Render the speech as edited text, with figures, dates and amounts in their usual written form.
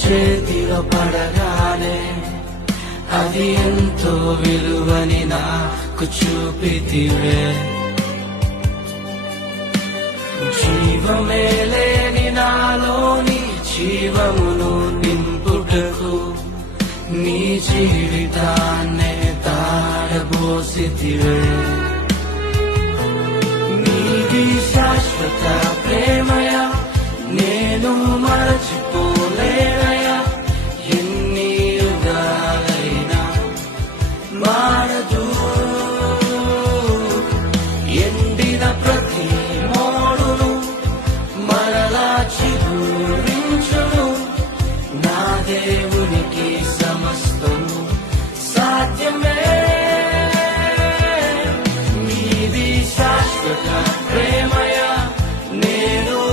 చేతిలో పడగానే అది ఎంతో విలువని నాకు చూపితివే. జీవమే లేని నాలోని జీవమును నింపుటకు నీ జీవితాన్నే తాడబోసితివే. నీది శాశ్వత ప్రేమయ నేను మరచిపోలేనయా. ఎన్ని యుగాలైనా మారదు. ఎండిన ప్రతి మోడును మరలా చిగురించును నా దేవ